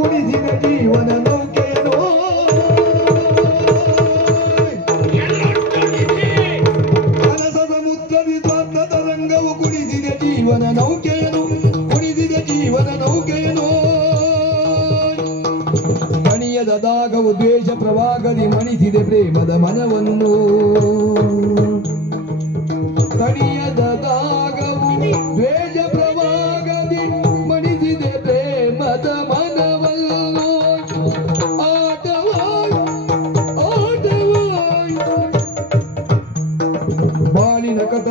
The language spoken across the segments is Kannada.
ಕುಣಿಸಿದ ಜೀವನ ಕನಸದ ಮುತ್ತದಿ ಸ್ವಾರ್ಥದ ರಂಗವು ಕುಣಿಸಿದ ಜೀವನ ನೌಕೆಯನು, ಕುಣಿಸಿದ ಜೀವನ ನೌಕೆಯನು. ದ್ವೇಷ ಪ್ರವಾಗದಿ ಮಣಿಸಿದೆ ಪ್ರೇಮದ ಮನವನ್ನು. ತಣಿಯದ ದಾಗವು ದ್ವೇಷ ಪ್ರವಾಗದಿ ಮಣಿಸಿದೆ ಪ್ರೇಮದ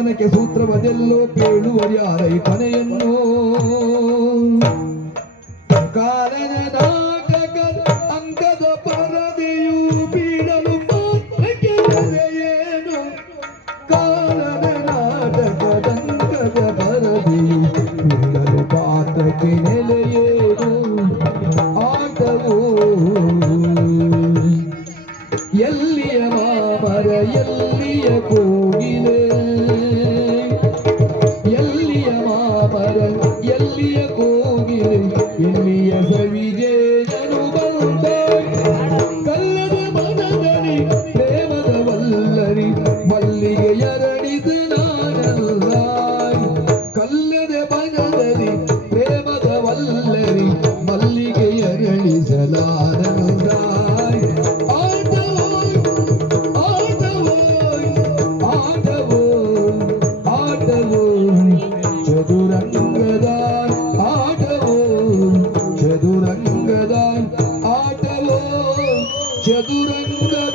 ಕಥನಕ್ಕೆ ಸೂತ್ರವದೆಲ್ಲೋ ಕೇಳುವರ್ಯಾರೈ ಕೊನೆಯನ್ನು. ಕಾಲನ ನಾಟಕ ಅಂಕದ ಪರದೆಯು ಬೀಳಲು ಮಾತ್ರಕ್ಕೆ ಏನು? ಕಾಲನ ನಾಟಕದ ಅಂಕದ ಪರದೆಯು ಬೀಳಲು ಪಾತ್ರಕ್ಕೆ ನೆಲೆಯೇನು ಆಟವು ಎಲ್ಲಿಯ ಮಾಮರ ಎಲ್ಲಿಯ ಕೋಗಿಲೆ? ಎಲ್ಲಿಯ ಕೋಗಿಲೆ ಎಲ್ಲಿಯ ಸವಿಗೆ చదురంగ